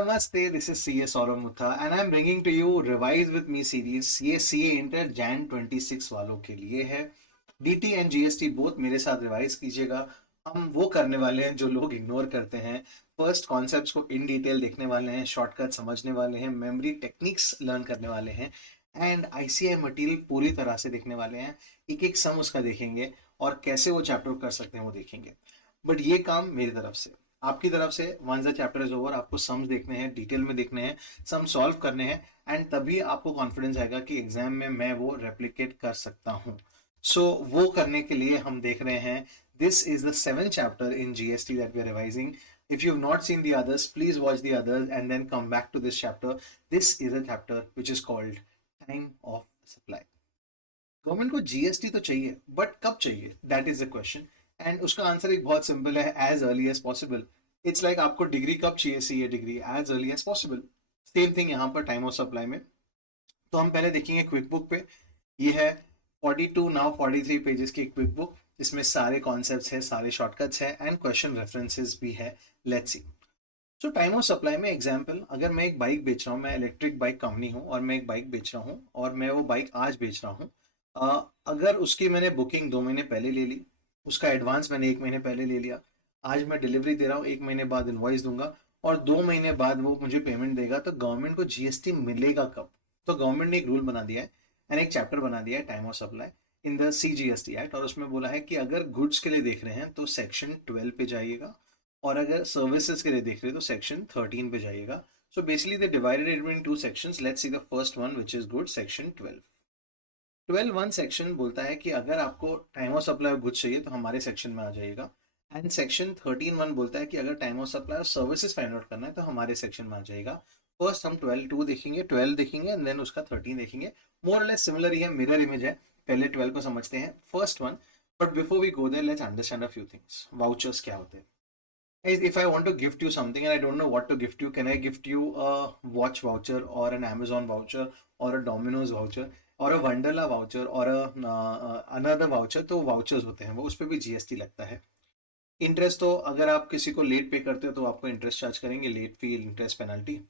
Namaste, this is CA Saurabh Mutha and I'm bringing to you Revise with Me series. ये CA Inter Jan 26 वालों के लिए है. DT and GST both मेरे साथ revise कीजिएगा. हम वो करने वाले हैं जो लोग इग्नोर करते हैं. फर्स्ट कॉन्सेप्ट्स को इन डिटेल देखने वाले हैं, शॉर्टकट समझने वाले हैं, मेमोरी टेक्निक्स लर्न करने वाले हैं एंड ICI मटेरियल पूरी तरह से देखने वाले हैं. एक एक सम उसका देखेंगे और कैसे वो चैप्टर कर सकते हैं वो देखेंगे. बट ये काम मेरी तरफ से, आपकी तरफ से once the chapter is over आपको सम्स देखने हैं, डिटेल में देखने हैं, सम सॉल्व करने हैं एंड तभी आपको कॉन्फिडेंस आएगा कि एग्जाम में मैं वो रेप्लिकेट कर सकता हूँ. सो वो करने के लिए हम देख रहे हैं this is the 7th chapter in GST that we are revising. If you've not seen the others, please watch the others and then come back to this chapter. This is a chapter which is called Time of Supply. Government को GST तो चाहिए, but कब चाहिए, that is the question. And उसका answer एक बहुत simple है, as early as possible. It's like आपको डिग्री कब चाहिए, CA degree as early as possible. Same thing यहाँ पर टाइम ऑफ सप्लाई में. तो हम पहले देखेंगे क्विक बुक पे. ये है 42 नाउ 43 पेजेस की क्विक बुक जिसमें सारे कॉन्सेप्ट्स है, सारे शॉर्टकट्स है एंड क्वेश्चन रेफरेंसेस भी है. Let's see. So time of supply में एग्जाम्पल, अगर मैं एक बाइक बेच रहा हूँ, मैं इलेक्ट्रिक बाइक कंपनी हूँ और मैं एक बाइक बेच रहा हूँ और मैं वो बाइक आज बेच रहा हूँ. अगर उसकी मैंने बुकिंग 2 महीने पहले ले ली, उसका एडवांस मैंने 1 महीने पहले ले लिया, आज मैं डिलीवरी दे रहा हूँ, 1 महीने बाद इनवॉइस दूंगा और 2 महीने बाद वो मुझे पेमेंट देगा, तो गवर्नमेंट को GST मिलेगा कब? तो गवर्नमेंट ने एक रूल बना दिया है एंड एक चैप्टर बना दिया है time of supply in the CGST act, और उसमें बोला है कि अगर गुड्स के लिए देख रहे हैं तो सेक्शन 12 पे जाइएगा और अगर सर्विसेज के लिए देख रहे हैं तो सेक्शन 13 पे जाइएगा. सो basically they divided it in 2 sections. Let's see the first one which is good, section 12. 12(1) section बोलता है कि अगर आपको time of supply of goods चाहिए तो हमारे सेक्शन में आ जाइएगा. एंड सेक्शन 13(1) बोलता है कि अगर time of supply of services find out करना है तो हमारे सेक्शन में आ जाएगा. फर्स्ट हम 12(2) देखेंगे, 12 देखेंगे एंड देन उसका 13 देखेंगे. मोर और लेस सिमिलर ही है, मिरर इमेज है. पहले 12 को समझते हैं, first one. But before we go there let's understand a few things. Vouchers क्या होते हैं? If I want to gift you something and I don't know what to gift you, can I gift you a watch voucher or an Amazon voucher or a Domino's voucher और a Wonderla voucher और another voucher? तो vouchers होते हैं वो, उस पर भी GST लगता है. इंटरेस्ट तो अगर आप किसी को लेट पे करते हो तो आपको इंटरेस्ट चार्ज करेंगे, late fee, interest penalty.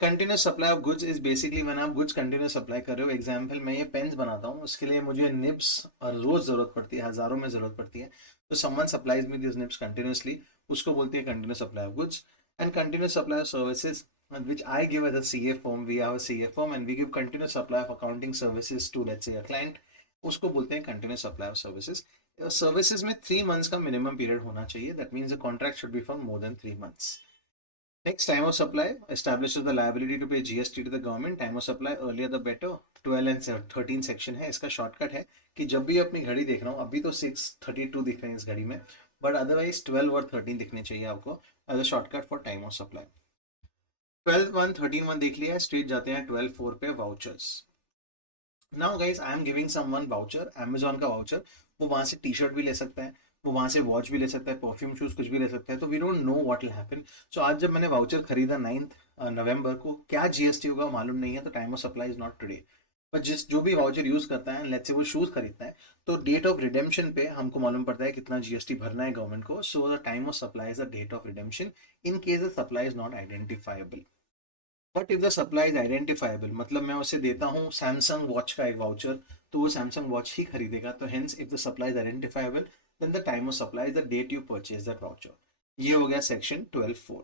Continuous supply of goods is basically when आप गुड्स कंटिन्यूस सप्लाई कर रहे हो. एग्जांपल, मैं ये पेन्स बनाता हूँ, उसके लिए मुझे निब्स रोज जरूरत पड़ती है, हजारों में जरूरत पड़ती है. तो someone supplies me this nibs continuously, उसको बोलते हैं continuous supply of goods. And continuous supply of services which I give as a CA firm, we have a CA firm and we give continuous supply of accounting services to let's say a client, उसको बोलते हैं continuous supply of services. Services में 3 months का minimum period होना चाहिए. That means the contract should be for more than 3 months. Next, time of supply establishes the liability to pay GST to the government. Time of supply, earlier the better. 12 and 13 section है. इसका shortcut है कि जब भी अपनी घड़ी देख रहा हूँ, अभी तो 6:32 दिख रहे हैं इस घड़ी में, बट अदरवाइज 12 और 13 दिखने चाहिए आपको as a shortcut for time of supply. 12(1), 13(1) देख लिया है, स्ट्रेट जाते हैं 12(4) पे, vouchers. Now guys, I am giving someone voucher, Amazon का वाउचर. वो वहां से टी-शर्ट भी ले सकता है, वो वहां से वॉच भी ले सकता है, परफ्यूम, शूज, कुछ भी ले सकता है. तो we don't know what will happen. So आज जब मैंने वाउचर खरीदा 9 नवंबर को, क्या GST होगा मालूम नहीं है, तो time of supply is not today. पर जो भी वाउचर यूज करता है, लेट्स से वो शूज खरीदता है, तो डेट ऑफ रिडेम्पशन पे हमको मालूम पड़ता है कितना GST भरना है गवर्नमेंट को. So the time of supply is the date of redemption in case the supply is not identifiable. But if the supply is identifiable, मतलब मैं उसे देता हूँ सैमसंग वॉच का एक वाउचर, तो वो सैमसंग वॉच ही खरीदेगा. तो hence if the supply is identifiable then the time of supply is the date you purchase that voucher. ये हो गया सेक्शन 12(4).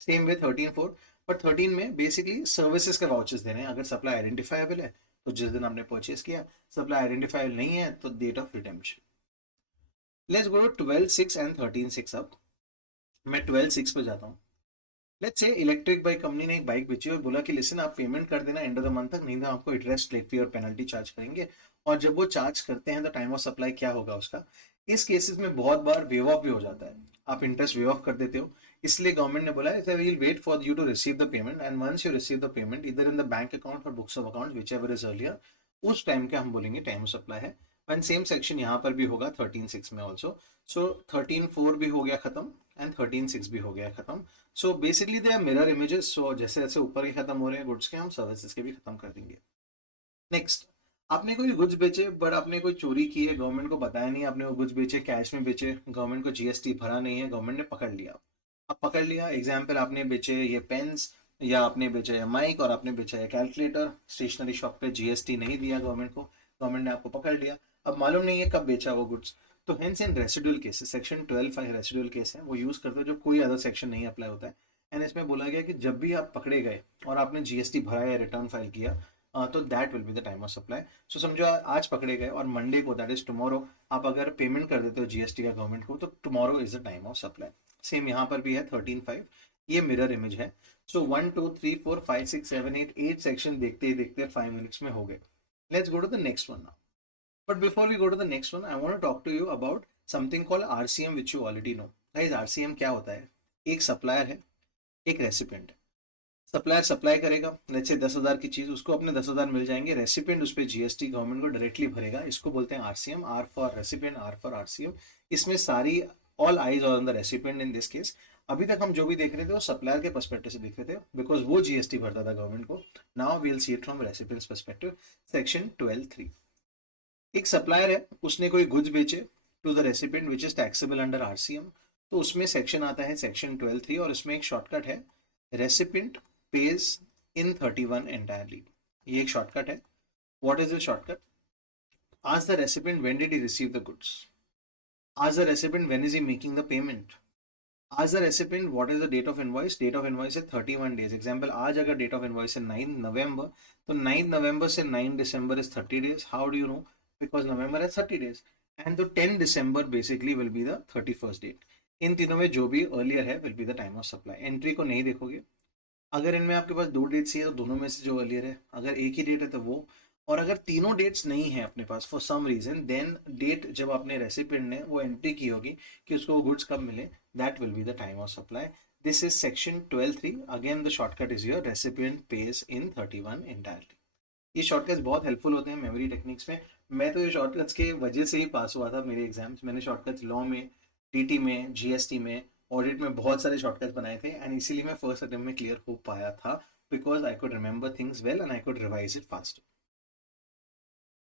सेम वे 13(4), बट 13 में बेसिकली सर्विसेज के वाउचर्स देने हैं. अगर सप्लाई आइडेंटिफाइबल है तो जिस दिन आपने परचेज किया, सप्लाई आइडेंटिफाइबल नहीं है तो date of redemption. Let's go to 12(6) and 13(6). अब मैं 12(6) पे जाता हूँ. Let's say electric bike company ने एक बाइक बेची और बोला कि लिसन, आप पेमेंट कर देना एंड ऑफ द मंथ तक, नहीं तो आपको इंटरेस्ट, लेट फी और पेनल्टी चार्ज करेंगे. और जब वो चार्ज करते हैं तो टाइम ऑफ सप्लाई क्या होगा उसका? इस केसेस में बहुत बार वेव ऑफ भी हो जाता है, आप इंटरेस्ट वेव ऑफ कर देते हो. इसलिए गवर्नमेंट ने बोला है we will wait for you to receive the payment and once you receive the payment इधर इन द बैंक अकाउंट और books of account whichever is earlier, उस टाइम के हम बोलेंगे टाइम ऑफ सप्लाई है. एंड सेम सेक्शन यहाँ पर भी होगा 13(6) में ऑल्सो. सो 13(4) भी हो गया खत्म एंड 13(6) भी हो गया खत्म. So basically they are mirror images. So जैसे जैसे ऊपर के खत्म हो रहे हैं गुड्स के, हम सर्विसेज के भी खत्म कर देंगे. नेक्स्ट, आपने कोई गुड्स बेचे बट आपने कोई चोरी की है, गवर्नमेंट को बताया नहीं, आपने वो गुड्स बेचे, कैश में बेचे, गवर्नमेंट को GST भरा नहीं है, गवर्नमेंट ने पकड़ लिया. अब पकड़ लिया एग्जाम्पल, आपने बेचे ये पेन्स, या आपने बेचा है माइक, और आपने बेचा है कैलकुलेटर, स्टेशनरी शॉप पे जीएसटी नहीं दिया गवर्नमेंट को, गवर्नमेंट ने आपको पकड़ लिया, अब मालूम नहीं है कब बेचा वो गुड्स। तो hence in residual cases, section 12(5) residual case है, वो यूज करते हो जब कोई अदर सेक्शन नहीं अप्लाई होता है। एंड इसमें बोला गया कि जब भी आप पकड़े गए और आपने जीएसटी भरा या रिटर्न फाइल किया, तो that will be the time of supply. So समझो आज पकड़े गए और मंडे को, दैट इज टुमारो, आप अगर पेमेंट कर देते हो जीएसटी का गवर्नमेंट को, तो tomorrow is the time of supply. Same यहाँ पर भी है 13(5), ये मिरर इमेज है। सो 1 2 3 4 5 6 7 8 सेक्शन देखते ही देखते 5 मिनट्स में हो गए। Let's go to the next one now. But before we go to the next one, I want to talk to you about something called RCM, which you already know. Guys, RCM क्या होता है? एक supplier है, एक recipient है। Supplier supply करेगा, let's say 10,000 की चीज, उसको अपने 10,000 मिल जाएंगे, रेसिपिएंट उस पर जीएसटी गवर्नमेंट को डायरेक्टली भरेगा। इसको बोलते हैं RCM, R for recipient, R for RCM. इसमें सारी all eyes on the recipient in this case. अभी तक हम जो भी देख रहे थे वो सप्लायर के पर्सपेक्टिव से देख रहे थे, बिकॉज वो जीएसटी भरता था गवर्नमेंट को। Now we will see it from recipient's perspective. Section 12(3), एक सप्लायर है, उसने कोई गुड्स बेचे to the recipient which is taxable under RCM, तो उसमें सेक्शन आता है सेक्शन 12(3), और इसमें एक शॉर्टकट है, रेसिपिएंट pays in 31 entirely। ये एक शॉर्टकट है। What is the shortcut? Ask the recipient when did he receive the goods. Ask the recipient when is he making the payment. Ask the recipient what is the date of invoice. Date of invoice है 31 days। Example, आज अगर date of invoice है 9 नवंबर, तो 9 नवंबर से 9 दिसंबर is 30 days. How do you know? Because November has 30 days and the 10 December basically will be the 31st date। इन तीनों में जो भी earlier है will be the time of supply। Entry को नहीं देखोगे। अगर इनमें आपके पास दो डेट्स ही है तो दोनों में से जो अर्लियर है, अगर एक ही डेट है तो वो, और अगर तीनों डेट्स नहीं है अपने पास for some reason, then date जब अपने रेसिपिएंट ने वो एंट्री की होगी कि उसको गुड्स कब मिले, that will be the time of supply. This is section 12(3). Again the shortcut is your recipient pays in 31 entirely. ये शॉर्टकट्स बहुत हेल्पफुल होते हैं मेमोरी टेक्निक्स में। मैं तो ये शॉर्टकट्स के वजह से ही पास हुआ था मेरे एग्जाम्स। मैंने शॉर्टकट्स लॉ में, टीटी में, जीएसटी में, ऑडिट में बहुत सारे शॉर्टकट्स बनाए थे, एंड इसीलिए मैं फर्स्ट अटेम्प्ट में क्लियर हो पाया था, because I could remember things well and I could revise it fast.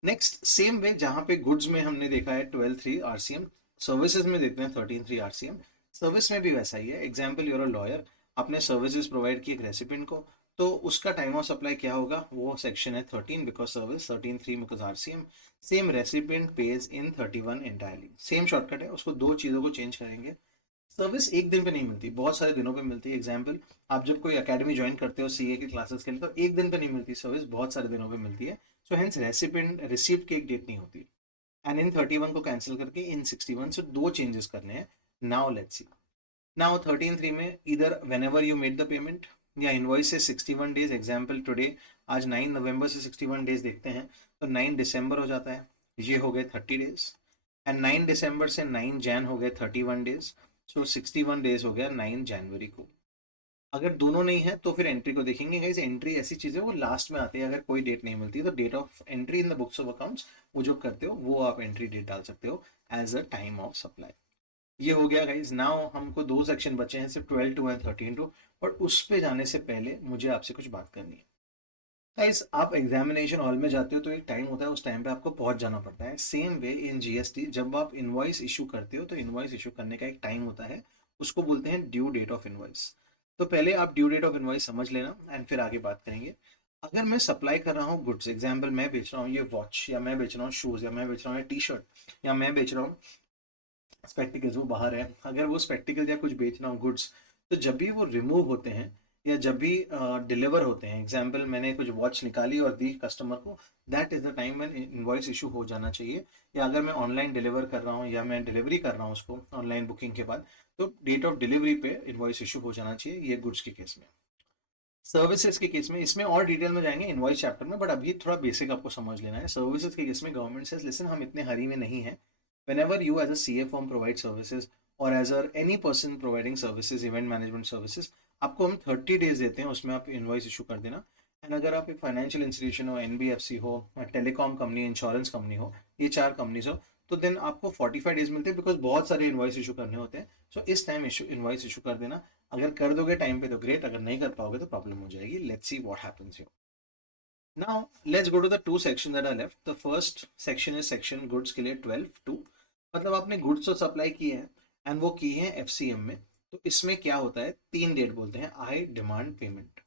Next same way, जहां पे गुड्स में हमने देखा है 12(3) आरसीएम, सर्विसेज में देखते हैं 13(3) आरसीएम। सर्विस में भी वैसा ही है। एग्जाम्पल, यूर अ लॉयर, आपने सर्विसेज प्रोवाइड की एक रेसिपिएंट को, तो उसका टाइम ऑफ सप्लाई क्या होगा? वो सेक्शन है 13 because service, 13(3) because RCM. Same, recipient pays in 31 entirely. Same shortcut है, उसको दो चीजों को चेंज करेंगे। सर्विस एक दिन पे नहीं मिलती, बहुत सारे दिनों पे मिलती है। एग्जाम्पल, आप जब कोई अकेडमी ज्वाइन करते हो सीए की क्लासेस के लिए, तो एक दिन पे नहीं मिलती सर्विस, बहुत सारे दिनों पे मिलती है। सो हेंस रेसिपिएंट रिसीव्ड की एक डेट नहीं होती। एंड इन 31 को कैंसिल करके इन 61 से दो चेंजेस करने हैं। Now let's see. नाउ 13(3) में इधर when ever you made the payment, या इनवॉइस से 61 डेज। एग्जाम्पल टुडे, आज 9 नवंबर से 61 डेज देखते हैं, तो 9 दिसंबर हो जाता है, ये हो गए 30 डेज। एंड 9 दिसंबर से 9 जैन हो गए 31 डेज। सो 61 डेज हो गया 9 जनवरी को। अगर दोनों नहीं है तो फिर एंट्री को देखेंगे। गाइस, एंट्री ऐसी चीज है वो लास्ट में आती है। अगर कोई डेट नहीं मिलती तो date of entry in the books of accounts वो जो करते हो वो आप एंट्री डेट डाल सकते हो as a time of supply. ये हो गया गाइस। नाउ हमको दो सेक्शन बचे हैं, सिर्फ 12(2) एंड 13(2), और उस पे जाने से पहले मुझे आपसे कुछ बात करनी है। गाइस, आप एग्जामिनेशन हॉल में जाते हो तो एक टाइम होता है, उस टाइम पे आपको पहुंच जाना पड़ता है। सेम वे इन जीएसटी, जब आप इनवॉइस इशू करते हो तो इनवॉइस इशू करने का एक टाइम होता है, उसको बोलते हैं ड्यू डेट ऑफ इनवॉइस। तो पहले आप ड्यू डेट ऑफ इनवॉइस समझ लेना एंड फिर आगे बात करेंगे। अगर मैं सप्लाई कर रहा हूँ गुड्स, एग्जाम्पल मैं बेच रहा हूँ ये वॉच, या मैं बेच रहा हूँ शूज, या मैं बेच रहा हूँ टी शर्ट, या मैं बेच रहा हूँ स्पेक्टिकल्स, वो बाहर है, अगर वो स्पेक्टिकल या कुछ बेच रहा हूँ गुड्स, तो जब भी वो रिमूव होते हैं या जब भी डिलीवर होते हैं, एग्जाम्पल मैंने कुछ वॉच निकाली और दी कस्टमर को, that is the time when invoice issue हो जाना चाहिए। या अगर मैं ऑनलाइन डिलीवर कर रहा हूँ या मैं डिलीवरी कर रहा हूँ उसको ऑनलाइन बुकिंग के बाद, तो डेट ऑफ डिलीवरी पे इनवॉइस इशू हो जाना चाहिए। ये गुड्स के केस में। सर्विसेज के केस में, इसमें और डिटेल में जाएंगे इनवॉइस चैप्टर में, बट अभी थोड़ा बेसिक आपको समझ लेना है। सर्विसेज के केस में गवर्नमेंट सेज लिसन, हम इतने हरी में नहीं है। whenever you as a CA firm provide services or as a any person providing services, event management services, आपको हम 30 डेज देते हैं, उसमें आप इनवॉइस इशू कर देना। एंड अगर आप एक फाइनेंशियल इंस्टीट्यूशन हो, एनबीएफसी हो, टेलीकॉम कंपनी, इंश्योरेंस कंपनी हो, ये चार कंपनीज हो, तो देन आपको 45 डेज मिलते हैं, बिकॉज बहुत सारे इनवॉइस इशू करने होते हैं। सो इस टाइम इनवॉइस इशू कर देना। अगर कर दोगे टाइम पे तो ग्रेट, अगर नहीं कर पाओगे तो प्रॉब्लम हो जाएगी। Let's see what happens here. Now let's go to the two sections that are left. The first section is section goods के लिए 12(2). मतलब आपने गुड्स तो सप्लाई की है एंड वो की है एफसीएम में। तो इसमें क्या होता है, 3 डेट बोलते हैं, आई डिमांड पेमेंट।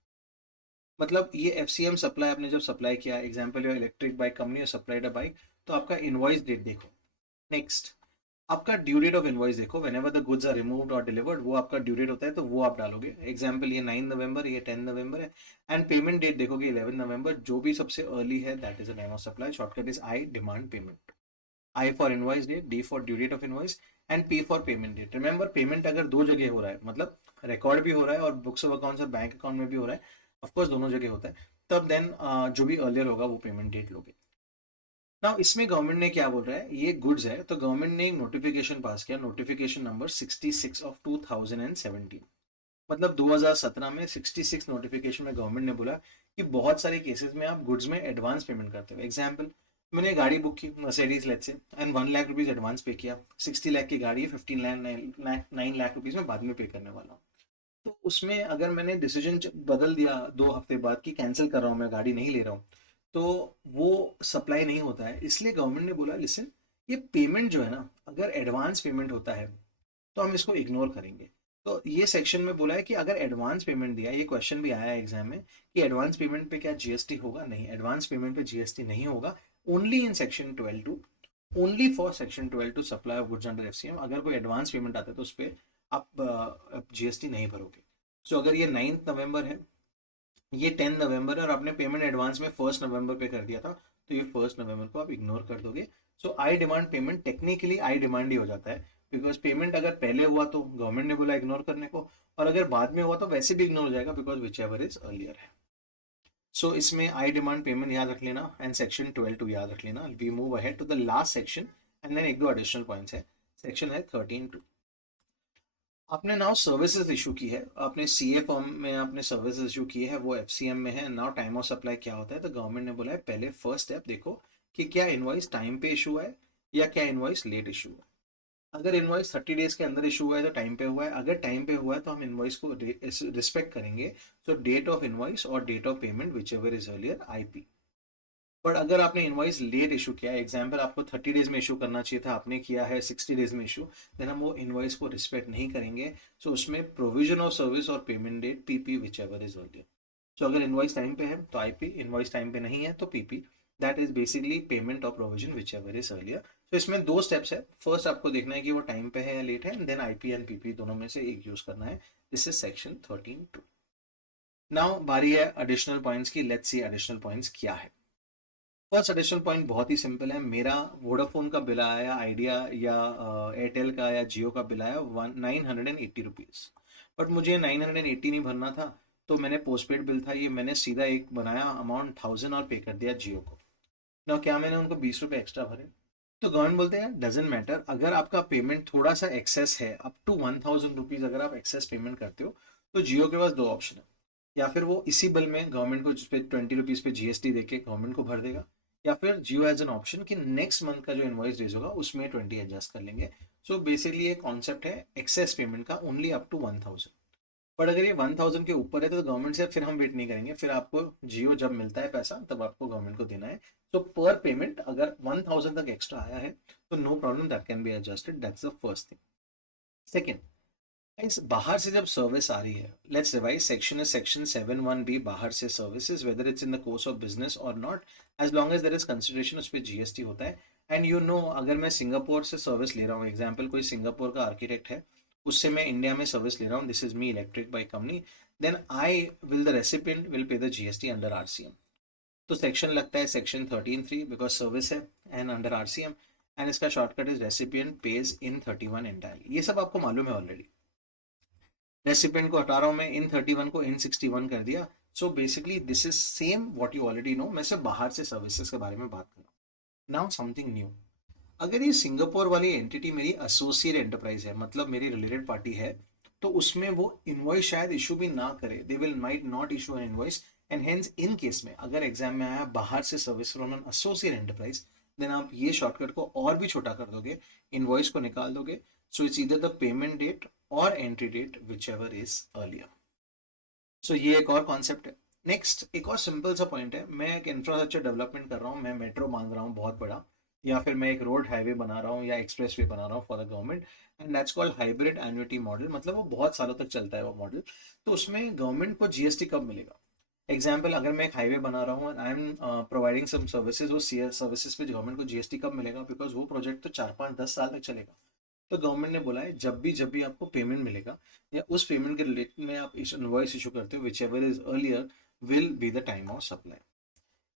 मतलब ये एफसीएम सप्लाई आपने जब सप्लाई किया, example your electric bike company supplied a bike, तो आपका इनवॉइस डेट देखो। नेक्स्ट, आपका ड्यू डेट ऑफ इनवॉइस देखो, whenever the goods are removed और डिलीवर्ड, वो आपका ड्यू डेट होता है, तो वो आप डालोगे। एग्जाम्पल ये 9 नवंबर, ये 10 नवंबर है। एंड पेमेंट डेट देखोगे 11 नवंबर, जो भी सबसे अर्ली है that is the time of supply. Shortcut is I demand payment. I for invoice date, D for due date of invoice, and P for payment date. Remember, payment अगर दो जगह हो रहा है, मतलब रिकॉर्ड भी हो रहा है और बुक्स ऑफ अकाउंट्स और बैंक अकाउंट में भी हो रहा है, ऑफकोर्स दोनों जगह होता है, तब देन जो भी अर्लियर होगा वो पेमेंट डेट लोगे। नाउ इसमें गवर्नमेंट ने क्या बोल रहा है, ये गुड्स है, तो गवर्नमेंट ने एक नोटिफिकेशन पास किया, नोटिफिकेशन नंबर 66 ऑफ 2017। मतलब 2017 में 66 नोटिफिकेशन में गवर्नमेंट ने बोला कि बहुत सारे केसेस में आप गुड्स में एडवांस पेमेंट करते हो। एग्जाम्पल, मैंने गाड़ी बुक की Mercedes let's say, and 1 lakh rupees advance पे किया। 60 लाख की गाड़ी है, 15 लाख 9 लाख रुपीज में बाद में पे करने वाला हूँ। तो उसमें अगर मैंने डिसीजन बदल दिया 2 हफ्ते बाद कि कैंसिल कर रहा हूँ, मैं गाड़ी नहीं ले रहा हूँ, तो वो सप्लाई नहीं होता है। इसलिए गवर्नमेंट ने बोला लिसन, ये पेमेंट जो है ना, अगर एडवांस पेमेंट होता है तो हम इसको इग्नोर करेंगे। तो ये सेक्शन में बोला है कि अगर एडवांस पेमेंट दिया, ये क्वेश्चन भी आया है एग्जाम में, कि एडवांस पेमेंट पे क्या जीएसटी होगा? नहीं, एडवांस पेमेंट पे जीएसटी नहीं होगा। Only in section 12 two, only for section 12 two supply of goods under FCM, अगर कोई एडवांस पेमेंट आता है तो उस पर आप जीएसटी नहीं भरोगे। सो अगर ये 9 नवंबर है, ये 10 नवंबर है, और आपने पेमेंट एडवांस में 1 नवंबर पे कर दिया था, तो ये 1 नवंबर को आप इग्नोर कर दोगे। So I demand payment technically I demand ही हो जाता है, बिकॉज पेमेंट अगर पहले हुआ तो गवर्नमेंट ने बोला इग्नोर करने को, और अगर बाद में हुआ तो वैसे भी इग्नोर हो जाएगा, because which ever is earlier है। सो इसमें आई डिमांड पेमेंट याद रख लेना, एंड सेक्शन 12 टू याद रख लेना। We move ahead to the last section, and then एक दो एडिशनल पॉइंट्स है। सेक्शन है 13 टू। आपने नाउ सर्विसेज इशू की है, आपने सीए फॉर्म में आपने सर्विसेज इशू की है, वो एफसीएम में है। नाउ टाइम ऑफ सप्लाई क्या होता है, तो गवर्नमेंट ने बोला है पहले फर्स्ट स्टेप देखो कि क्या इनवॉइस टाइम पे इशू है या क्या इनवॉइस लेट इशू है। अगर इनवॉइस 30 डेज के अंदर इशू हुआ है तो टाइम पे हुआ है, अगर टाइम पे हुआ है तो हम इनवॉइस को रिस्पेक्ट करेंगे। सो डेट ऑफ इनवॉइस और date of payment whichever is earlier, IP. But अगर आपने इनवॉइस लेट इशू किया है, एग्जाम्पल आपको 30 डेज में इशू करना चाहिए था, आपने किया है 60 डेज में इशू, देन हम वो इनवॉइस को रिस्पेक्ट नहीं करेंगे। सो उसमें provision of service or payment date, PP, whichever is earlier. So अगर इनवॉइस टाइम पे है तो आईपी, इनवॉइस टाइम पे नहीं है तो PP. That is basically payment of provision which ever is earlier. तो इसमें दो स्टेप्स है, फर्स्ट आपको देखना है कि वो टाइम पे है या लेट है, देन आईपी एंड पीपी दोनों में से एक यूज करना है। This is section 13(2). नाउ बारी है एडिशनल पॉइंट्स की, लेट्स सी एडिशनल पॉइंट्स क्या है। फर्स्ट एडिशनल पॉइंट बहुत ही सिंपल है, मेरा वोडाफोन का बिल आया, आइडिया या एयरटेल का या जियो का बिल आया 980 रुपीज़, बट मुझे 980 नहीं भरना था, तो मैंने पोस्टपेड बिल था ये, मैंने सीधा एक बनाया अमाउंट 1000 और पे कर दिया जियो को। ना क्या मैंने उनको 20 रुपये एक्स्ट्रा भरे? तो गवर्नमेंट बोलते हैं डजेंट मैटर, अगर आपका पेमेंट थोड़ा सा एक्सेस है, अप टू 1000 रुपीज़ अगर आप एक्सेस पेमेंट करते हो, तो जियो के पास दो ऑप्शन है। या फिर वो इसी बिल में गवर्नमेंट को, जिसपे 20 रुपीज़ पे जीएसटी देके गवर्नमेंट को भर देगा, या फिर जियो हैज एन ऑप्शन कि नेक्स्ट मंथ का जो इनवॉइस रेज होगा उसमें 20 एडजस्ट कर लेंगे। सो बेसिकली ये कॉन्सेप्ट है एक्सेस पेमेंट का, ओनली अप टू 1000। बट अगर ये 1000 के ऊपर है तो गवर्नमेंट से फिर हम वेट नहीं करेंगे, फिर आपको जियो जब मिलता है पैसा तब आपको गवर्नमेंट को देना है। तो पर पेमेंट अगर 1000 तक एक्स्ट्रा आया है तो no problem, that can be adjusted. That's the first thing. Second, guys बाहर से जब सर्विस आ रही है, लेट्स रिवाइज सेक्शन है सेक्शन 7(1)(b), बाहर से services, whether it's in the course of business or not, as long as there is consideration, उस पर जीएसटी होता है। एंड यू नो, अगर मैं सिंगापुर से सर्विस ले रहा हूँ, एग्जाम्पल कोई सिंगापुर का आर्किटेक्ट है, उससे मैं इंडिया में सर्विस ले रहा हूँ, this is me electric bike company, then I will the recipient will pay the GST under RCM. तो सेक्शन लगता है सेक्शन 13(3) बिकॉज सर्विस है एंड अंडर आरसीएम, एंड इसका shortcut is recipient pays in 31 entirely. ये सब आपको मालूम है ऑलरेडी। रेसिपिएंट को हटा रहा हूं मैं, इन 31 को इन 61 कर दिया। So basically this is same what you already no, मैं सिर्फ बाहर से सर्विसेज के बारे में बात कर रहा हूँ। नाउ समथिंग न्यू, अगर ये सिंगापुर वाली एंटिटी मेरी एसोसिएट एंटरप्राइज है, मतलब मेरी रिलेटेड पार्टी है, तो उसमें वो इनवॉइस शायद इशू भी ना करे, they will might not issue an invoice. And hence in case में अगर एग्जाम में आया बाहर से service from an associate enterprise, then आप ये शॉर्टकट को और भी छोटा कर दोगे, इनवॉइस को निकाल दोगे। So it's either the payment date और entry date, whichever is earlier. So ये एक और कॉन्सेप्ट है। नेक्स्ट एक और सिंपल सा पॉइंट है, मैं एक इंफ्रास्ट्रक्चर डेवलपमेंट कर रहा हूँ, मैं मेट्रो बांध रहा हूँ बहुत बड़ा, या फिर मैं एक रोड हाईवे बना रहा हूँ या एक्सप्रेस वे बना रहा हूँ for the government, and that's called hybrid annuity model, मतलब वो बहुत सालों तक चलता है वो मॉडल। तो उसमें गवर्नमेंट को जीएसटी कब मिलेगा? एग्जाम्पल, अगर मैं एक हाईवे बना रहा हूँ and I am providing some services, वो सर्विसेज पे गवर्नमेंट को जीएसटी कब मिलेगा? बिकॉज वो प्रोजेक्ट तो 4 5 10 साल तक चलेगा। तो गवर्नमेंट ने बोला है जब भी आपको पेमेंट मिलेगा या उस पेमेंट के रिलेटेड में आप इनवॉइस इशू करते हो, whichever is earlier will be the time of supply.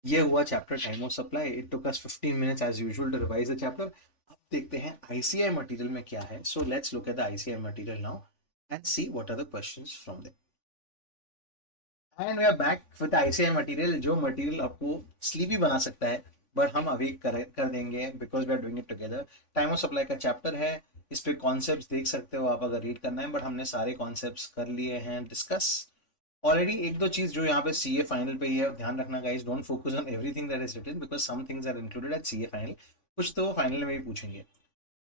ये हुआ chapter time of supply. It took us 15 minutes as usual to revise the chapter. अब देखते हैं आईसीआई मटेरियल में क्या है। So let's look at the ICI material now and see what are the questions from there. And we are back with ICI material, जो material आपको sleepy बना सकता है, बट हम अभी कर देंगे because we are doing it together. Time of supply का चैप्टर है, इस पे कॉन्सेप्ट्स देख सकते हो आप अगर रीड करना है, बट हमने सारे कॉन्सेप्ट्स कर लिए हैं डिस्कस ऑलरेडी। एक दो चीज जो यहाँ पे सीए फाइनल पे ही है, ध्यान रखना guys, don't focus on everything that is written because some things are included at CA final, कुछ तो फाइनल में भी पूछेंगे।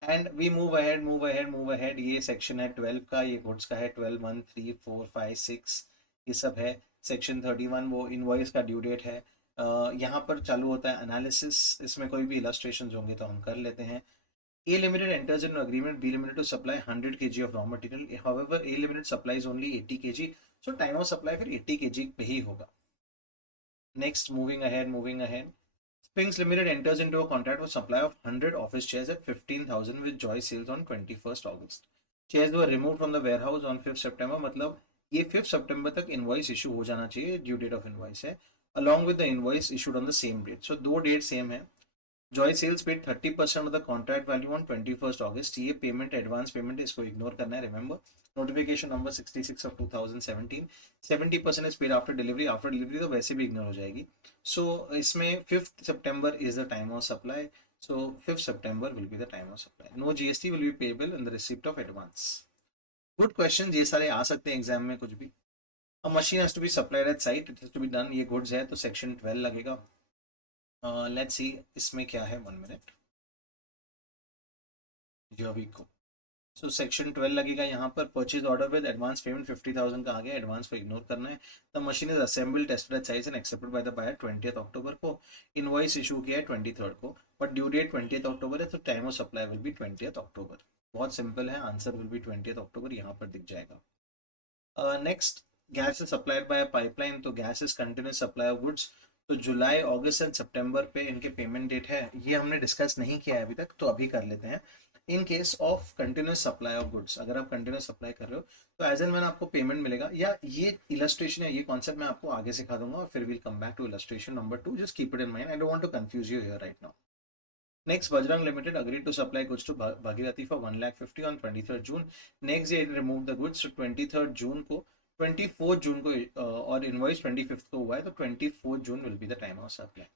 एंड वी मूव अहेड मूव अहेड मूव अहेड। ये सेक्शन है 12 का, ये गुड्स का है। 12 1 3 4 5 6 ये सब है। सेक्शन 31 वो इनवॉइस का ड्यू डेट है। यहाँ पर चालू होता है एनालिसिस, इसमें कोई भी इलस्ट्रेशन होंगे तो हम कर लेते हैं। A Limited enters into agreement B Limited to supply 100 kg of raw material. However, A Limited supplies only 80 kg. So time of supply फिर 80 kg पे ही होगा। Next, moving ahead. Springs Limited enters into a contract for supply of 100 office chairs at 15,000 with Joy sales on 21st August. Chairs were removed from the warehouse on 5th September. मतलब ये 5th September तक invoice issue हो जाना चाहिए, due date of invoice है, along with the invoice issued on the same date. So दो date same है। Joy sales paid 30% of the contract value on 21st August. ये पेमेंट एडवांस पेमेंट है, इसको ignore करना है। Remember notification number 66 of 2017। 70% is paid after delivery. After delivery तो वैसे भी इग्नोर हो जाएगी। सो इसमें 5th September is the time of supply. So 5th September will be the time of supply. No GST will be payable in the receipt of advance. Good question, ये सारे आ सकते हैं एग्जाम में कुछ भी। A machine has to be supplied at site, it has to be done. ये goods है तो सेक्शन 12 लगेगा। लेट्स सी इसमें क्या है, 1 मिनट जो अभी को। सो सेक्शन 12 लगेगा यहाँ पर। Purchase order with advance payment 50,000 का आ गया, एडवांस को इग्नोर करना है। The machine is assemble tested at site and accepted by the buyer 20th October को। इनवॉइस इशू किया है 23rd को, बट ड्यू डेट 20th अक्टूबर है, तो time of supply will be 20th अक्टूबर। बहुत सिंपल है, आंसर विल बी 20th अक्टूबर, यहाँ पर दिख जाएगा। Next, gas is supplied by pipeline, तो gas is continuous supply of goods. तो जुलाई अगस्त एंड सितंबर पे इनके पेमेंट डेट है, ये हमने डिस्कस नहीं किया है अभी तक, तो अभी कर लेते हैं। In case of continuous supply of goods, अगर आप कंटिन्यूस सप्लाई कर रहे हो तो एज एंड व्हेन आपको पेमेंट मिलेगा, या ये इलस्ट्रेशन है, ये कॉन्सेप्ट मैं आपको आगे सिखा दूंगा और फिर will come back to illustration number 2। Just keep it in mind, I don't want to confuse you here right now. Next, Bajrang Limited agreed to supply goods to Bhagirathi for 1,50,000 on 23rd June. Next day, it removed the goods to 23rd June को, 24th June को और invoice 25th को हुआ है, तो 24th June will be the time of supply.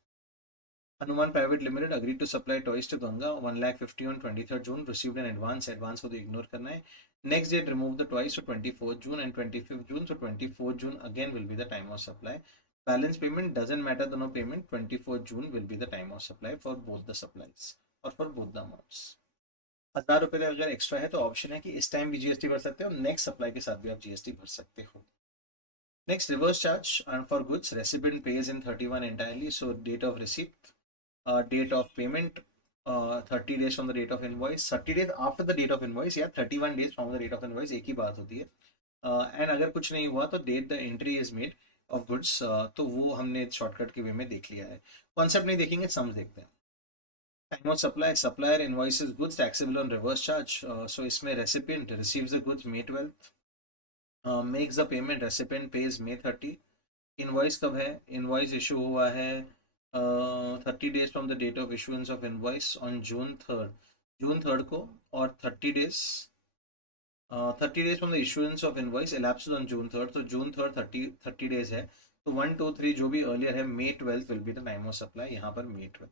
Hanuman Private Limited agreed to supply toys to Ganga 1,50,000 on 23rd June. Received an advance को तो ignore करना है. Next day, it removed the toys to 24th June and 25th June. So 24th June again will be the time of supply. Balance payment doesn't matter, दोनों payment 24th June will be the time of supply for both the supplies और for both the amounts। 1,000 रुपए का अगर extra है तो option है कि इस टाइम भी जीएसटी भर सकते हो, नेक्स्ट सप्लाई के साथ भी आप जीएसटी भर सकते हो। Next, reverse charge for goods recipient pays in 31 entirely, so date of receipt, date of payment, 30 days from the date of invoice, 30 days after the date of invoice या 31 days from the date of invoice, एक ही बात होती है। And अगर कुछ नहीं हुआ तो date the entry is made of goods, तो वो हमने शॉर्टकट के वे में देख लिया है। कॉन्सेप्ट नहीं देखेंगे, सम्स देखते हैं। Time of supply, supplier invoices goods taxable on reverse charge. So इसमें recipient receives the goods May 12th, makes the payment, recipient pays May 30। Invoice कब है? इनवॉइस इशू हुआ है 30 days from the date of issuance of invoice on June 3rd को, और 30 days 30 days from the issuance of invoice elapses on June 3rd, तो June 3rd 30 days है, तो 1 2 3 जो भी earlier है, May 12th will be the time of supply, यहाँ पर May 12th।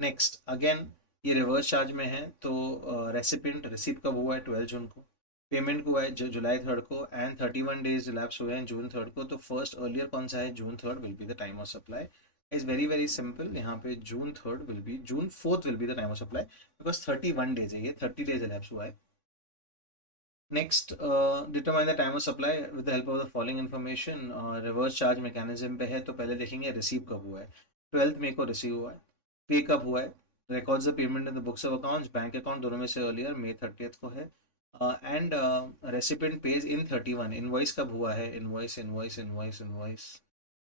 नेक्स्ट, अगेन ये रिवर्स चार्ज में है, तो रेसिपिएंट रिसीव कब हुआ है? 12 जून को। पेमेंट हुआ है जुलाई 3rd को, एंड 31 डेज इलैप्स हुए हैं June 3rd को, तो फर्स्ट अर्लियर कौन सा है? June 3rd will be the time of supply. Is very very simple, यहाँ पे June 4th will be the time of supply, because 31 days है, ये 30 डेज इलैप्स हुआ है। Next, determine the time of supply with the help of the following information. Reverse charge mechanism पे है, तो पहले देखेंगे रिसीव कब हुआ है। 12th मई को रिसीव हुआ है। पे कब हुआ है? Records the payment in the books of accounts, bank account दोनों में से अर्लियर May 30 को है। And recipient pays in 31, invoice कब हुआ है, invoice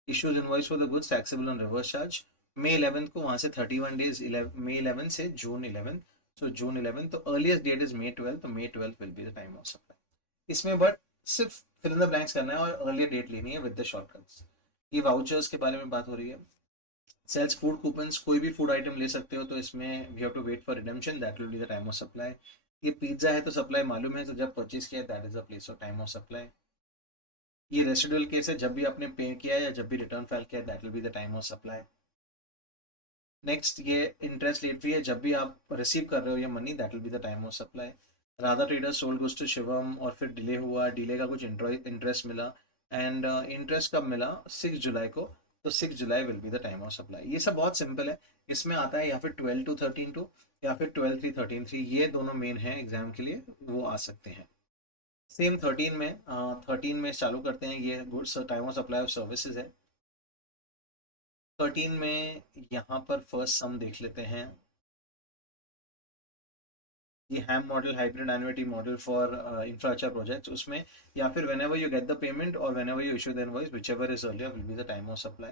issues invoice for the goods taxable on reverse charge May 11 को, वहाँ से 31 डेज, May 11 से June 11, सो June 11, तो अर्लीस्ट डेट इज May 12, तो May 12 will be the time of supply. इसमें बट सिर्फ फिल इन द ब्लैंक्स करना है और अर्लियर डेट लेनी है विद द शॉर्टकट्स। ये वाउचर्स के बारे में बात हो रही है। सेल्स फूड कूपन्स, कोई भी फूड आइटम ले सकते हो, तो इसमें we have to wait for redemption, that will be the time of supply. ये पिज्जा है तो सप्लाई मालूम है, तो जब परचेज किया that is the place of time of supply. ये रेसिडुअल केस है, जब भी आपने पे किया या जब भी रिटर्न फाइल किया that will be the time of supply. Next ये इंटरेस्ट लेट फी है, जब भी आप रिसीव कर रहे हो ये money that will be the time of supply. Radha traders sold goods to Shivam और फिर डिले हुआ, डिले का कुछ इंटरेस्ट मिला, एंड इंटरेस्ट कब मिला, 6 जुलाई को, तो 6 July will be the time of supply. ये सब बहुत सिंपल है। इसमें आता है या फिर 12/2/13 या फिर 12/3/13, ये दोनों मेन है एग्जाम के लिए, वो आ सकते हैं। सेम 13 में चालू करते हैं, ये goods time of supply of services है। 13 में यहाँ पर फर्स्ट सम देख लेते हैं, ये HAM model, hybrid annuity model for infrastructure projects, उसमें या फिर whenever you get the payment or whenever you issue the invoice, whichever is earlier will be the time of supply.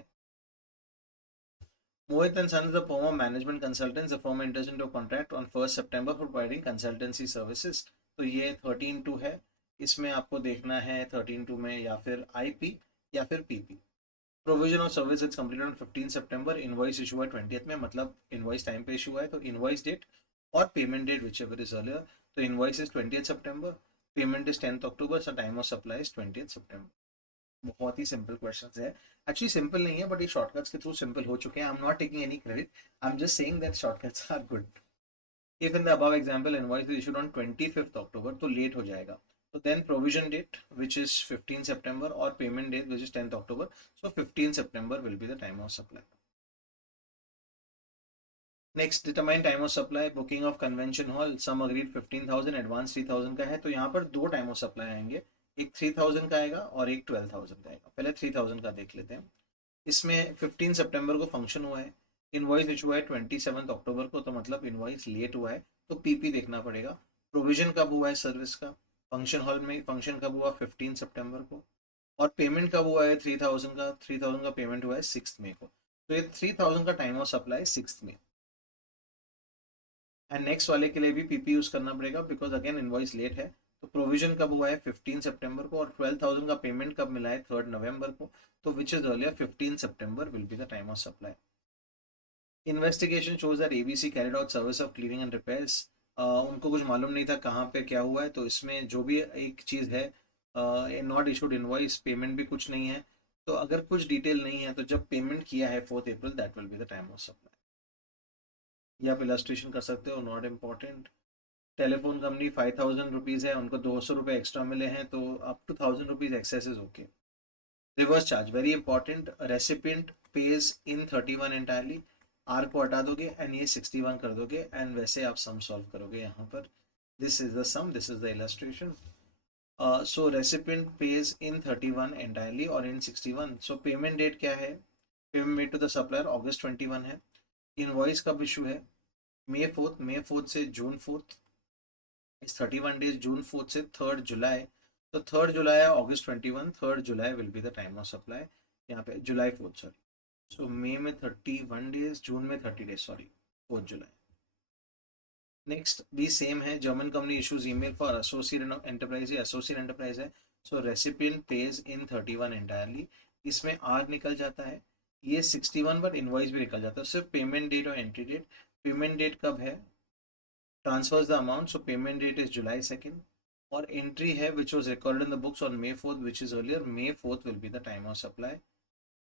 Mohit and Sons, the firm of management consultants, the firm enters into a contract on 1st September for providing consultancy services, तो ये 13/2 है। इसमें आपको देखना है 13/2 में या फिर IP या फिर PP। Provision of service is completed on 15 September, invoice issue है 20th में, मतलब इनवॉइस टाइम पे इशू है, तो invoice date or payment date whichever is earlier, तो इनवॉइस इज 20th सितंबर, payment is 10th October, so time of supply is 20th सितंबर। बहुत ही सिंपल क्वेश्चन है, एक्चुअली सिंपल नहीं है बट ये शॉर्टकट्स के थ्रू सिंपल हो चुके हैं। I am not taking any credit, I am just saying that shortcuts are good. If in the above example invoice is issued on 25th October, तो late हो जाएगा, so then provision date which is 15 September or payment date which is 10th October, so 15 September will be the time of supply. Next, determine time of supply, booking of convention hall, sum agreed 15,000, advance 3,000 का है, तो यहाँ पर दो time of supply आएंगे, एक 3,000 का आएगा और एक 12,000 का आएगा। पहले 3,000 का देख लेते हैं। इसमें 15 सितंबर को फंक्शन हुआ है, इनवॉइस इशू है 27 अक्टूबर को, तो मतलब इनवॉइस लेट हुआ है, तो पीपी देखना पड़ेगा। प्रोविजन कब हुआ है सर्विस का, फंक्शन हॉल में फंक्शन कब हुआ 15 सितंबर को, और पेमेंट कब हुआ है 3,000 का पेमेंट हुआ है 6 मई को, तो ये 3,000 का टाइम ऑफ सप्लाई 6 मई। एंड नेक्स्ट वाले के लिए भी पीपी यूज करना पड़ेगा बिकॉज अगेन इनवॉइस लेट है, तो प्रोविजन कब हुआ है 15 सितंबर को, और 12,000 का पेमेंट कब मिला है 3 नवंबर को, तो विच is earlier 15 September will be the time of supply. Investigation shows that ABC carried out service of cleaning and repairs, उनको कुछ मालूम नहीं था कहाँ पे क्या हुआ है, तो इसमें जो भी एक चीज़ है, नॉट इशूड इनवॉइस, पेमेंट भी कुछ नहीं है, तो अगर कुछ डिटेल नहीं है तो जब पेमेंट किया है 4 अप्रैल that will be the time of supply. ये आप इलस्ट्रेशन कर सकते हो, not important. Telephone company 5,000 rupees है, उनको 200 रुपये एक्स्ट्रा मिले हैं, तो up to 1,000 rupees excess is okay. Reverse charge very important, recipient pays in 31 entirely, R को हटा दोगे एंड ये 61 कर दोगे, एंड वैसे आप सम सॉल्व करोगे यहाँ पर। This is the sum, this is the illustration. So recipient pays in 31 entirely और इन 61, सो पेमेंट डेट क्या है, payment made to the supplier August 21 है, इनवॉइस कब इशू है May 4th से June 4th, इस 31 डेज, June 4th से 3rd जुलाई, तो 3rd जुलाई है August 21, 3rd July will be the time of supply, यहाँ पे July 4th सॉरी, सो मई में 31 डेज, जून में 30 डेज सॉरी, 4th जुलाई। नेक्स्ट भी सेम है, German company issues email for associate enterprise, associate enterprise है, सो रेसिपिएंट पेज इन 31 एंटायरली, इसमें are निकल जाता है, ये 61 बट इनवॉइस भी निकल जाता है, सिर्फ पेमेंट डेट और एंट्री डेट। पेमेंट डेट कब है, transfers the amount, so payment date is July 2nd, और एंट्री है which was recorded in the books on May 4th which is earlier, May 4th will be the time of supply,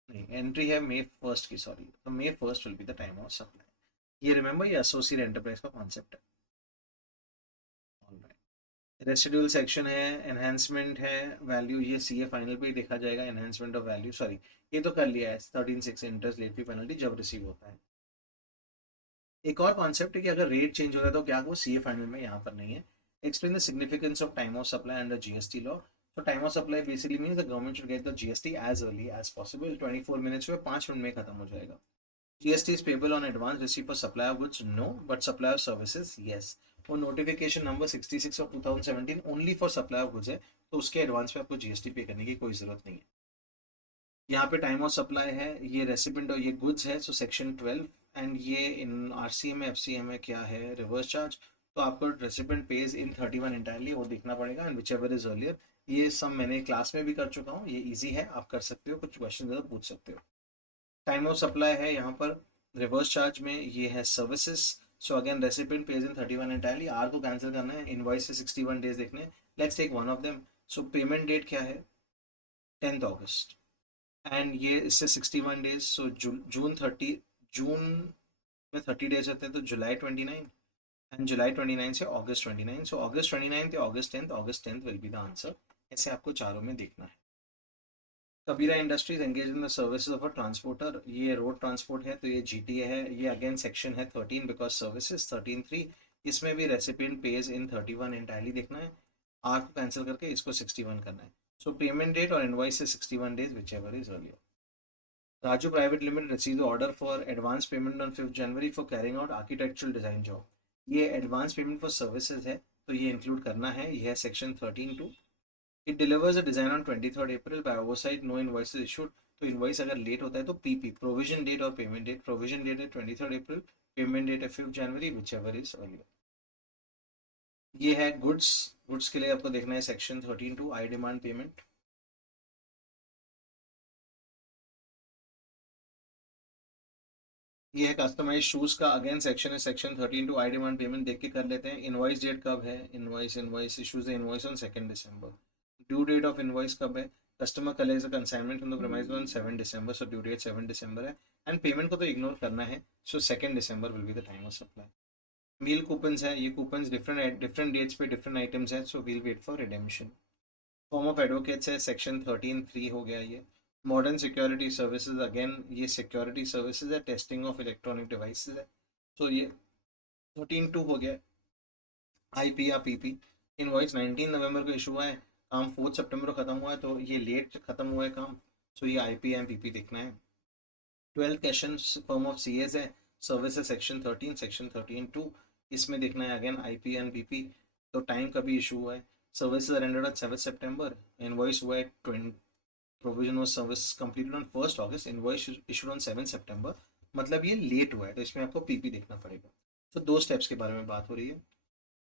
नहीं entry है May 1st की sorry, तो May 1st will be the time of supply. ये remember ये associate enterprise का concept है। Residual section है, enhancement है, वैल्यू ये सीए फाइनल पे ही देखा जाएगा, एनहेंसमेंट ऑफ वैल्यू सॉरी ये तो कर लिया है, 13(6) इंटरेस्ट लेट फी पेनल्टी जब रिसीव होता है। एक और कॉन्सेप्ट है कि अगर रेट चेंज हो रहा है तो क्या वो सीए फाइनल में यहाँ पर नहीं है। Explain the significance of time of supply under GST law, तो time of supply basically means the government should get the GST as early as possible, 24 minutes में 5 मिनट में खत्म हो जाएगा। GST is payable on advance receipt for supply of goods, no, but supply of services, yes. वो notification number 66 of 2017 only for supply of goods है, तो उसके advance पे आपको जीएसटी पे करने की कोई जरूरत नहीं है। यहाँ पे टाइम ऑफ सप्लाई है, ये रेसिपेंट और ये गुड्स है, सो सेक्शन 12, एंड ये इन आरसीएम में एफसीएम में क्या है, रिवर्स चार्ज। तो आपको रेसिपेंट पेज इन 31 इंटायरली वो देखना पड़ेगा, and which ever is earlier. ये सब मैंने क्लास में भी कर चुका हूँ, ये इजी है, आप कर सकते हो, कुछ क्वेश्चन तो पूछ सकते हो। टाइम ऑफ सप्लाई है यहाँ पर रिवर्स चार्ज में, ये है services. So again recipient pays in 31 entirely, R को कैंसिल करना है, इनवॉइस से 61 डेज देखने। Let's take one of them. So payment date क्या है, 10th अगस्त, एंड ये इससे 61 डेज, सो जून 30, जून में 30 डेज होते हैं, तो जुलाई 29, एंड जुलाई 29 से अगस्त 29, सो अगस्त 29 या अगस्त 10th, अगस्त 10th will be the answer. ऐसे आपको चारों में देखना है। Kabira industries engage in the services of a transporter, ये रोड ट्रांसपोर्ट है, तो ये जीटीए है। ये अगेन सेक्शन है 13 बिकॉज सर्विसेज 13(3), इसमें भी रेसिपिएंट पेज इन 31 एंटायरली देखना है, आर को कैंसिल करके इसको 61 करना है। सो पेमेंट डेट और इनवॉइस से 61 days, which ever is earlier. Raju Private Limited received the order for advance payment on 5th January for carrying out architectural design job. ये advance payment for services है, तो ये include करना है, ये है section 13(2). It delivers a design on 23rd April by oversight, no invoice is issued. तो invoice अगर late होता है तो PP, provision date और payment date, provision date है 23rd April, payment date है 5th January, whichever is earlier. ये है goods, goods के लिए आपको देखना है section 13(2), I demand payment। ये है कस्टमाइज शूज का, अगेन सेक्शन है सेक्शन 13(2), आई डिमांड पेमेंट देख के कर लेते हैं। इनवॉइस डेट कब है, invoice issues the invoice on 2nd December। Due date of invoice कब है, customer collects the consignment from the premise on 7 December, so due date 7 December है, एंड पेमेंट को तो इग्नोर करना है, so 2nd December will be the time of supply. Meal coupons है, ये coupons different dates पे डिफरेंट आइटम्स है, so we'll wait for redemption. Firm of advocates है, सेक्शन 13(3) हो गया ये। मॉडर्न सिक्योरिटी सर्विसेज, अगेन ये सिक्योरिटी सर्विसेज है, टेस्टिंग ऑफ इलेक्ट्रॉनिक डिवाइसेज है, तो ये 13(2) हो गया। आईपी या पीपी, इनवॉइस 19 नवंबर को इशू हुआ है, काम 4 सितंबर को खत्म हुआ है, तो ये लेट खत्म हुआ है काम, सो ये आईपी एंड पीपी देखना है। 12 क्वेश्चन फॉर्म ऑफ सीएस है, सर्विसेज सेक्शन 13, सेक्शन 13(2), इसमें देखना है अगेन आईपी एंड पीपी, तो टाइम कभी इशू हुआ है, services rendered on 7 September, invoice हुआ है 20, provision was service completed on 1st August, invoice issued on 7 September, मतलब ये लेट हुआ है, तो इसमें आपको पीपी देखना पड़ेगा। तो दो स्टेप्स के बारे में बात हो रही है।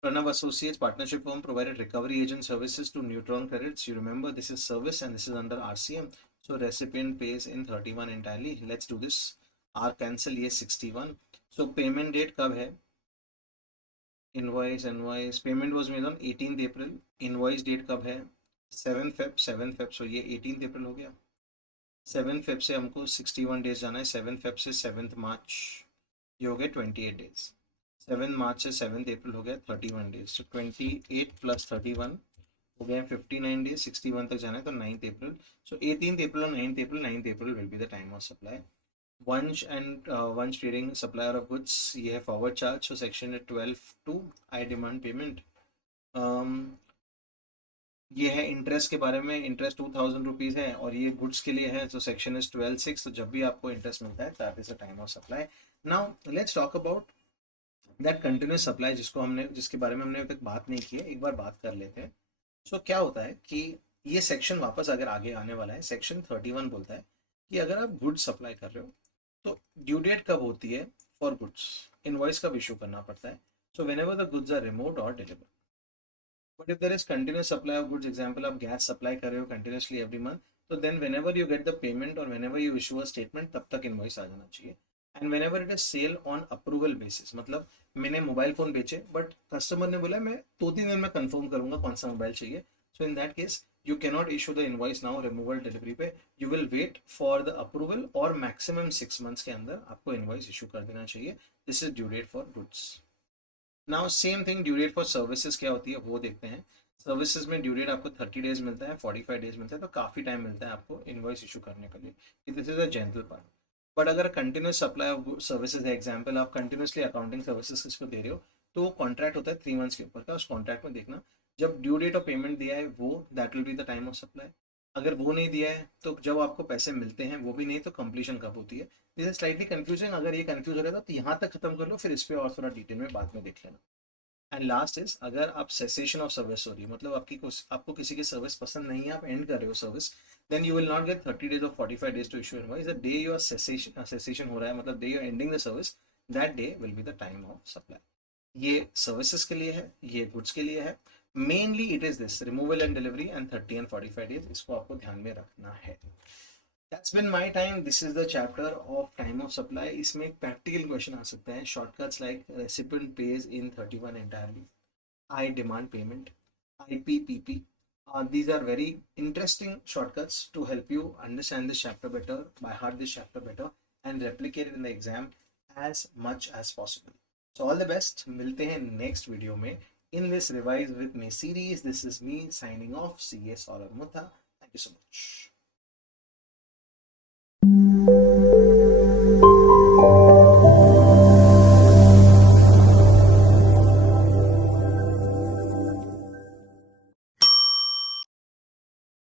Pranav associates partnership firm provided recovery agent services to neutron credits, you remember this is service and this is under RCM, so recipient pays in 31 entirely. Let's do this, R cancel, ये 61। So payment date कब है, invoice payment was made on 18th April, invoice date कब है 7 Feb, सो ये 18th April हो गया। 7 Feb से हमको 61 डेज जाना है, 7 Feb से 7th March, ये हो गए 28 डेज। 7 March से 7th April हो गया 31 डेज, सो 28 + 31 हो गया 59 डेज, 61 तक जाना है तो 9th April, सो 18th April और 9th April, 9th April will be the time of supply. वंश एंड वंश ट्रेडिंग सप्लायर ऑफ गुड्स, ये है फॉरवर्ड चार्ज, सो सेक्शन 12(2), आई डिमांड पेमेंट। ये है इंटरेस्ट के बारे में, इंटरेस्ट 2000 रुपीज़ है और ये गुड्स के लिए है, तो सेक्शन इज 12(6), तो जब भी आपको इंटरेस्ट मिलता है that is a time of supply. Now let's talk about that continuous supply, जिसके बारे में हमने अभी तक बात नहीं की है, एक बार बात कर लेते हैं। सो क्या होता है कि ये सेक्शन वापस अगर आगे आने वाला है, सेक्शन 31 बोलता है कि अगर आप गुड्स सप्लाई कर रहे हो तो ड्यू डेट कब होती है फॉर गुड्स, इनवॉइस कब इशू करना पड़ता है, so whenever the goods are removed और delivered. But if there is continuous supply of goods, example आप गैस सप्लाई कर रहे हो कंटिन्यूसली एवरी मंथ, तो then whenever you get the payment or whenever you issue a statement, तब तक invoice आ जाना चाहिए। And whenever it is sale on approval basis, मतलब मैंने मोबाइल फोन बेचे बट कस्टमर ने बोला मैं 2-3 दिन में कंफर्म करूंगा कौन सा मोबाइल चाहिए, so in that case you cannot issue the invoice now removal delivery पे, you will wait for the approval और maximum 6 months के अंदर आपको invoice issue कर देना चाहिए। this is due date for goods। now same thing due date for services क्या होती है वो देखते हैं। सर्विसेज में ड्यू डेट आपको 30 डेज मिलता है, 45 डेज मिलता है, तो काफ़ी टाइम मिलता है आपको इनवॉइस इशू करने के लिए, this is a general part. But अगर कंटिन्यूस सप्लाई ऑफ सर्विसेज है, एग्जाम्पल आप कंटिन्यूसली अकाउंटिंग सर्विसेज किसको दे रहे हो, तो वो कॉन्ट्रैक्ट होता है 3 मंथ्स के ऊपर का, उस कॉन्ट्रैक्ट में देखना जब ड्यू डेट ऑफ पेमेंट दिया है वो that will be the time of supply. अगर वो नहीं दिया है तो जब आपको पैसे मिलते हैं वो भी नहीं, तो कंप्लीशन कब होती है? This is slightly confusing. अगर ये कंफ्यूज हो रहा था तो यहाँ तक खत्म कर लो, फिर इस पे और थोड़ा डिटेल में बाद में देख लेना। एंड लास्ट इज, अगर आप सेसेशन ऑफ सर्विस हो रही है, मतलब आपको किसी की सर्विस पसंद नहीं है, आप एंड कर रहे हो service, then you will not get 30 days और 45 days to issue invoice. The day your cessation हो रहा है, मतलब day you are ending the service, that day will be the time of supply. ये सर्विसेज के लिए है, ये गुड्स के लिए है। Mainly it is this removal and delivery and 30 and 45 days, इसको आपको ध्यान में रखना है। That's been my time. This is the chapter of time of supply. इसमें एक practical question आ सकता है, shortcuts like recipient pays in 31 entirely, I demand payment, IPPP. These are very interesting shortcuts to help you understand this chapter better, by heart this chapter better, and replicate it in the exam as much as possible. So all the best. मिलते हैं next video में in this Revise with Me series. This is me signing off. CS Saurabh Mutha. Thank you so much.